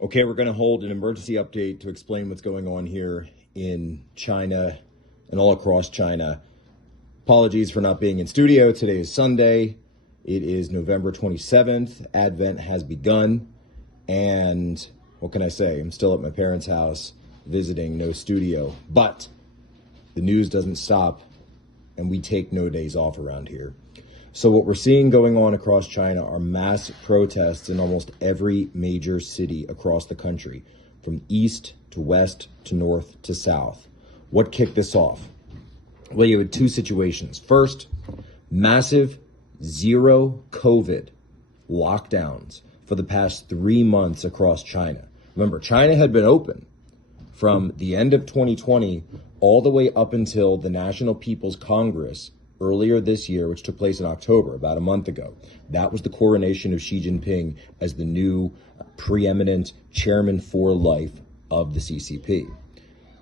Okay, we're going to hold an emergency update to explain what's going on here in China and all across China. Apologies for not being in studio. Today is Sunday. It is November 27th. Advent has begun. And what can I say? I'm still at my parents' house visiting, no studio. But the news doesn't stop, and we take no days off around here. So what we're seeing going on across China are mass protests in almost every major city across the country, from east to west to north to south. What kicked this off? Well, you had two situations. First, massive zero COVID lockdowns for the past 3 months across China. Remember, China had been open from the end of 2020 all the way up until the National People's Congress earlier this year, which took place in October, about a month ago. That was the coronation of Xi Jinping as the new preeminent chairman for life of the CCP.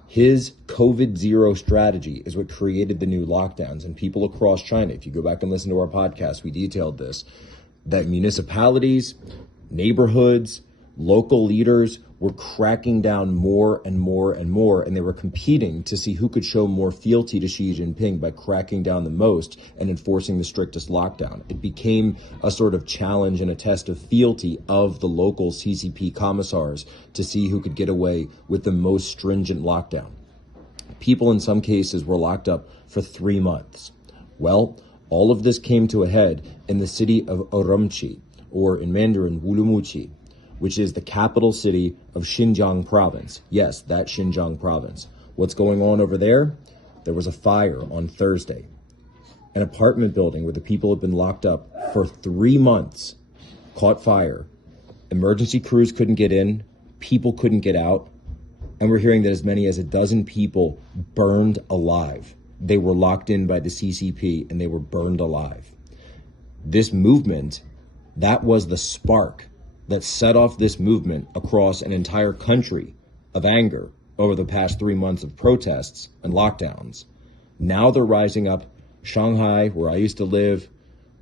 His COVID zero strategy is what created the new lockdowns. And people across China, if you go back and listen to our podcast, we detailed this, that municipalities, neighborhoods, local leaders were cracking down more and more and more, and they were competing to see who could show more fealty to Xi Jinping by cracking down the most and enforcing the strictest lockdown. It became a sort of challenge and a test of fealty of the local CCP commissars to see who could get away with the most stringent lockdown. People in some cases were locked up for 3 months. Well, all of this came to a head in the city of Urumqi, or in Mandarin, Wulumuqi, which is the capital city of Xinjiang province. Yes, that Xinjiang province. What's going on over there? There was a fire on Thursday. An apartment building where the people had been locked up for 3 months caught fire. Emergency crews couldn't get in, people couldn't get out, and we're hearing that as many as 12 people burned alive. They were locked in by the CCP and they were burned alive. This movement, that was the spark that set off this movement across an entire country of anger over the past 3 months of protests and lockdowns. Now they're rising up. Shanghai, where I used to live,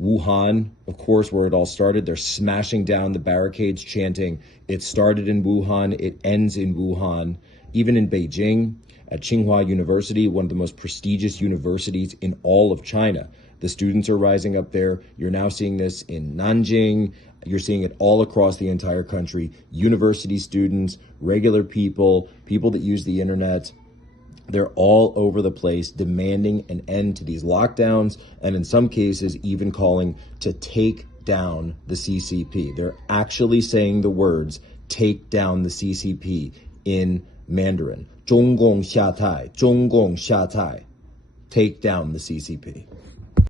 Wuhan, of course, where it all started, they're smashing down the barricades, chanting, "It started in Wuhan, it ends in Wuhan." Even in Beijing, at Tsinghua University, one of the most prestigious universities in all of China, the students are rising up there. You're now seeing this in Nanjing. You're seeing it all across the entire country. University students, regular people, people that use the internet, they're all over the place demanding an end to these lockdowns, and in some cases even calling to take down the CCP. They're actually saying the words, "take down the CCP" in Mandarin. 中共下台, 中共下台, take down the CCP.